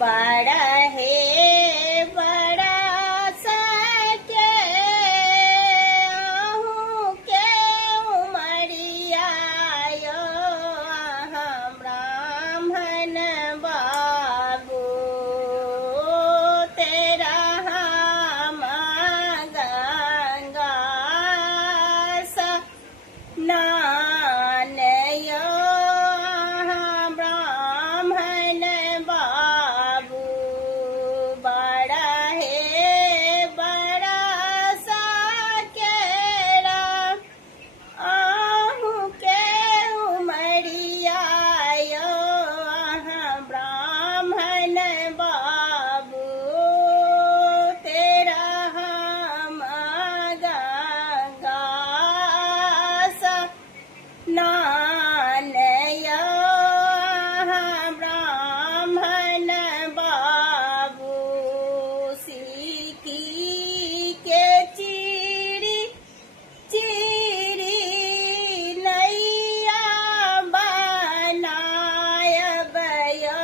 बड़ा है बड़ा सके आहू के उमरिया यो हम ब्राह्मण बाबू तेरा हम गंगा सा नानयो ब्राह्मण बाबू बड़ा है बड़ा साकेरा आहू के उमरिया यो ब्राह्मण बाबू तेरा हम गंगा सा नानयो ब्राह्मण बाबू सीकी के चीरी चीरी नैया बनाय बयो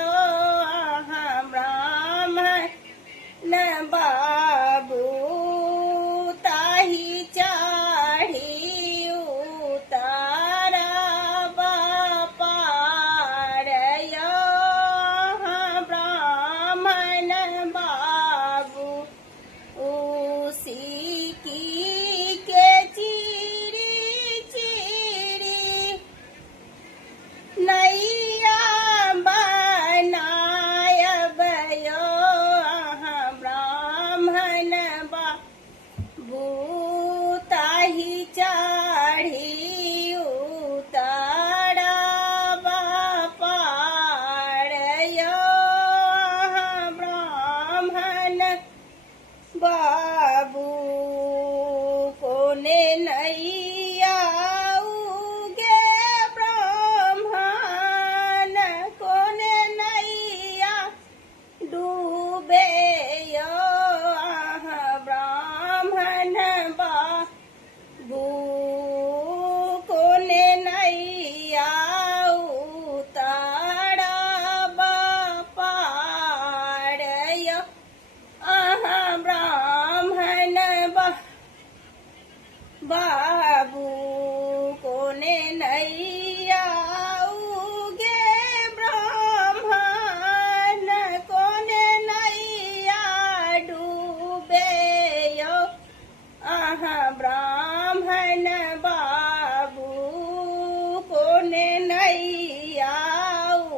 ब्राह्मण बाबू ताही चाढ़ी उतारा बापारयो ब्राह्मण बाबू उसी की के चीरी चीरी नैया बनाय बयो ब्राह्मण बाबू ताही चाढ़ी उतारा बापारयो ब्राह्मण बाबू कोने नैया उगे ब्राह्मण कोने नैया डूबे यो ब्राह्मण बाबू कोने नैया उतारा बापारयो ब्राह्मण बाबू कोने नैया उगे ब्राह्मण कोने नैया डूबे यो ब्राह्मण बाबू कोने नैया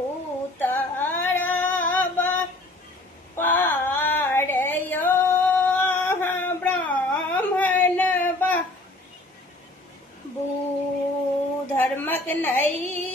उतारा पाड़यो ब्राह्मण बाबू धर्मक नैया